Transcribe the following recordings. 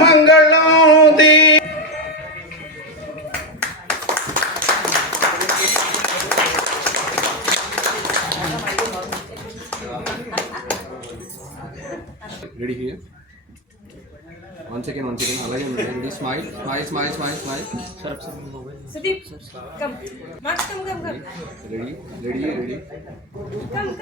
మంగళం ready here once again alage ready smile sir Sudeep come Max come ready come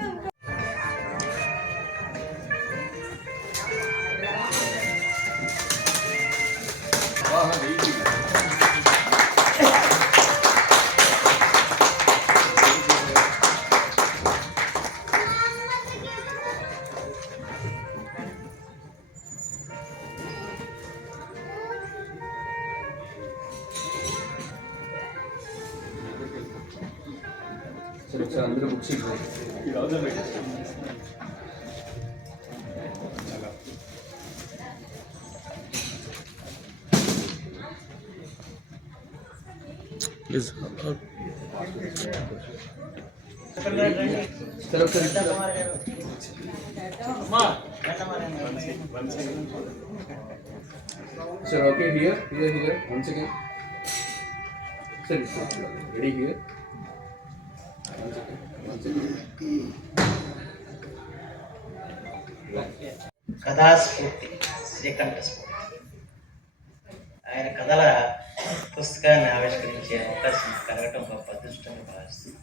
సరే ఒకసారి అందరూ books please సరే ఒకసారి సరే ఓకే హియర్ once again సరే రెడీ హియర్ కథాస్ఫూర్తి శ్రీకంఠ స్ఫూర్తి ఆయన కథల పుస్తకాన్ని ఆవిష్కరించే అవకాశం కలగటం గొప్ప అదృష్టంగా భావిస్తుంది.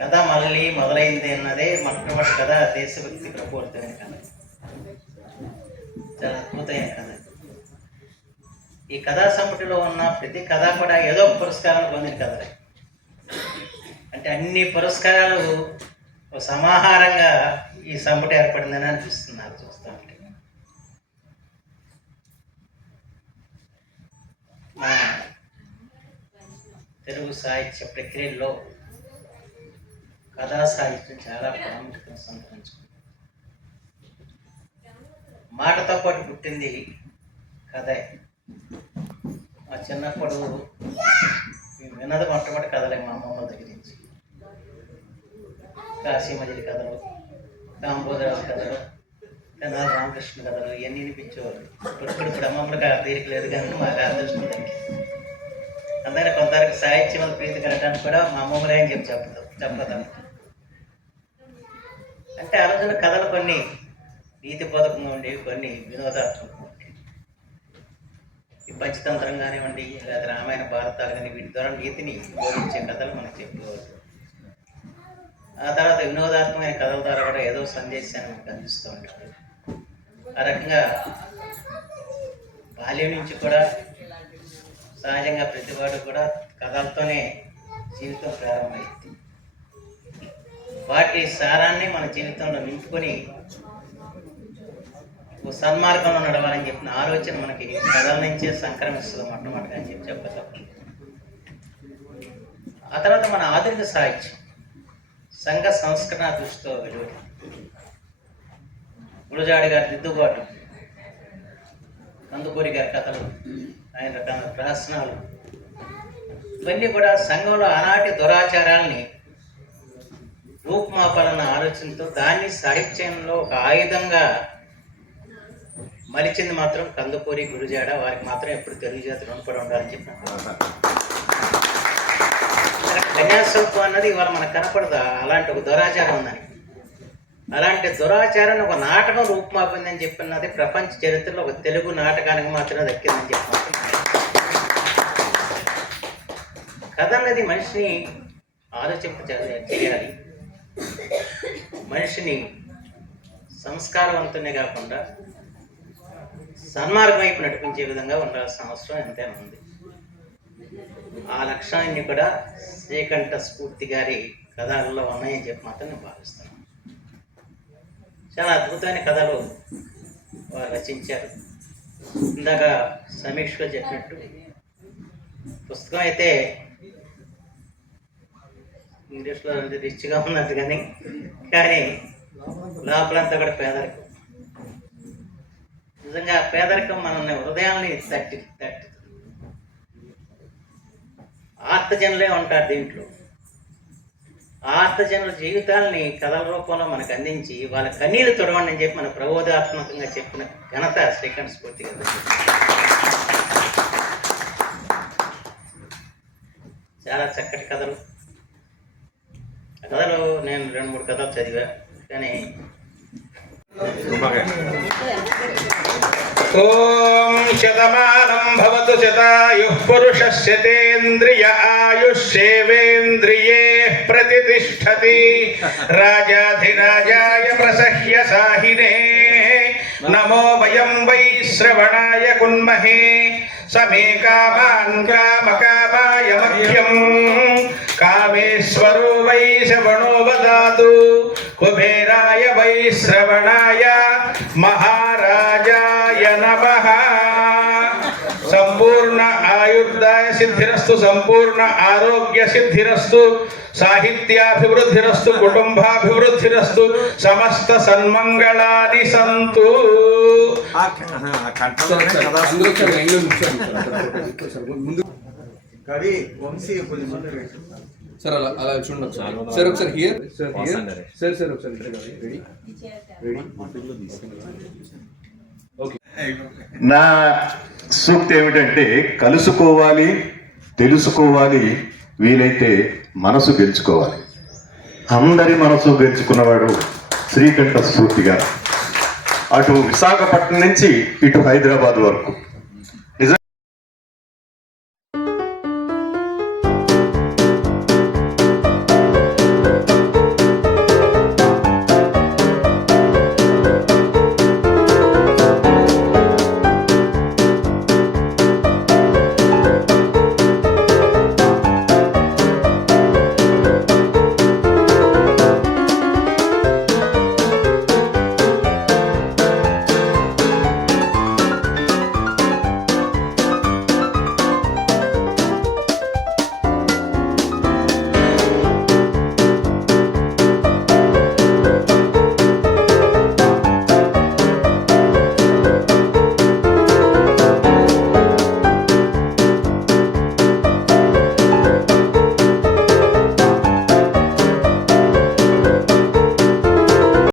కథ మళ్ళీ మొదలైంది అన్నదే మొట్టమొదటి కథ దేశభక్తి ప్రపూరితమైన కథ, చాలా అద్భుతమైన కథ. ఈ కథా సంపుటిలో ఉన్న ప్రతి కథ కూడా ఏదో పురస్కారాలు పొందిన కథలే. అంటే అన్ని పురస్కారాలు సమాహారంగా ఈ సంపుటి ఏర్పడిందని అనిపిస్తుంది నాకు చూస్తూ ఉంటే. మన తెలుగు సాహిత్య ప్రక్రియలో కథా సాహిత్యం చాలా ప్రాముఖ్యతను సంతరించుకుంది. మాటతో పాటు పుట్టింది కథే. మా చిన్నప్పుడు విన్నది మొట్టమొదటి కథలే మా అమ్మమ్మ దగ్గర నుంచి. కాశీమజిలి కథలు, కాంబోదరాజు కథలు, తెనాలి రామకృష్ణ కథలు ఇవన్నీ వినిపించేవాళ్ళు. ఇప్పుడు అమ్మమ్మకి తీరిక లేదు కానీ మాకు అదృష్టం తగ్గింది. అందుకని కొంతవరకు సాహిత్యం మీద ప్రీతి కలగడానికి కూడా మా అమ్మమ్మలే అని చెప్పదాం. అంటే ఆ రోజున కథలు కొన్ని నీతి బోధకంగా ఉండేవి, కొన్ని వినోదాత్మకంగా ఉండేవి. ఈ పంచతంత్రం కానివ్వండి లేదా రామాయణ భారతాలు కానీ వీటి ద్వారా నీతిని బోధించే కథలు మనకు చెప్పుకోవాలి. ఆ తర్వాత వినోదాత్మకమైన కథల ద్వారా కూడా ఏదో సందేశాన్ని మనకు అందిస్తూ ఉంటాడు. ఆ రకంగా బాల్యం నుంచి కూడా సహజంగా ప్రతివాడు కూడా కథలతోనే జీవితం ప్రారంభమైంది. వాటి సారాన్ని మన జీవితంలో నింపుకొని సన్మార్గంలో నడవాలని చెప్పిన ఆలోచన మనకి కథల నుంచే సంక్రమిస్తుంది మొట్టమొదటిగా అని చెప్పగలం. ఆ తర్వాత మన ఆధునిక సాహిత్యం సంఘ సంస్కరణ దృష్టితో విలువ, గురజాడి గారి దిద్దుబాటు, కందుకూరి గారి కథలు, ఆయన రకాల ప్రహసనాలు, ఇవన్నీ కూడా సంఘంలో ఆనాటి దురాచారాలని రూపుమాపాలన్న ఆలోచనతో దాన్ని సాహిత్యంలో ఒక ఆయుధంగా మలిచింది మాత్రం కందుకూరి, గురుజాడ. వారికి మాత్రం ఎప్పుడు తెలుగు జాతి రుణపడి ఉండాలని చెప్పిన కన్యాశిల్పం అన్నది ఇవాళ మనకు కనపడదా? అలాంటి ఒక దురాచారం ఉందని, అలాంటి దురాచారాన్ని ఒక నాటకం రూపుమాపిందని చెప్పినది ప్రపంచ చరిత్రలో ఒక తెలుగు నాటకానికి మాత్రమే దక్కిందని చెప్పి. కథ అన్నది మనిషిని ఆలోచింప చేయాలి, మనిషిని సంస్కారవంతునే కాకుండా సన్మార్గం వైపు నడిపించే విధంగా ఉండాల్సిన అవసరం ఎంతైనా ఉంది. ఆ లక్ష్యాన్ని కూడా శ్రీకంఠ స్ఫూర్తి గారి కథల్లో ఉన్నాయని చెప్పి మాత్రం నేను భావిస్తున్నాను. చాలా అద్భుతమైన కథలు వారు రచించారు. ఇందాక సమీక్షలో చెప్పినట్టు పుస్తకం అయితే ఇంగ్లీష్లో రిచ్గా ఉన్నట్టు కానీ లోపలంతా కూడా పేదరికం. నిజంగా పేదరికం మనల్ని హృదయాల్ని తట్టి ఆర్తజనులే ఉంటారు దీంట్లో. ఆర్తజనుల జీవితాలని కథల రూపంలో మనకు అందించి వాళ్ళ కన్నీళ్లు తొడవండి అని చెప్పి మన ప్రబోధాత్మకంగా చెప్పిన ఘనత శ్రీకంఠ స్ఫూర్తి గారు. చాలా చక్కటి కథలు. ఆ కథలు నేను 2-3 కథలు చదివా. కానీ ఓం శతమానం భవతు శతాయుః పురుషస్యతేంద్రియ ఆయుష్యేవేంద్రియే ప్రతితిష్ఠతి. రాజాధిరాజాయ ప్రసహ్య సాహినే నమో వయం వై శ్రవణాయ కున్మహే. సమే కామాన్ కామకామాయ మధ్యం కామేశ్వరో వై శ్రవణో వదాతు. కుబేరాయ వై శ్రవణాయ మహారాజాయ నమః. సంపూర్ణ ఆయుర్దాయ సిద్ధిరస్తు, సంపూర్ణ ఆరోగ్య సిద్ధిరస్తు, సాహిత్యాభివృద్ధిరస్తు, కుటుంబాభివృద్ధిరస్తు, సమస్త సన్మంగళాని సంతు. ముందు కవి వంశీ కొంచెం సార్ అలా అలా చూడండి ఒకసారి. సార్ ఒకసారి here, sir here, sir sir ఒకసారి రెడీ రెడీ. ఓకే. నా సూక్తి ఏమిటంటే, కలుసుకోవాలి, తెలుసుకోవాలి, వీలైతే మనసు గెలుచుకోవాలి. అందరి మనసు గెలుచుకున్నవాడు శ్రీకంఠ స్ఫూర్తి గారు. అటు విశాఖపట్నం నుంచి ఇటు హైదరాబాద్ వరకు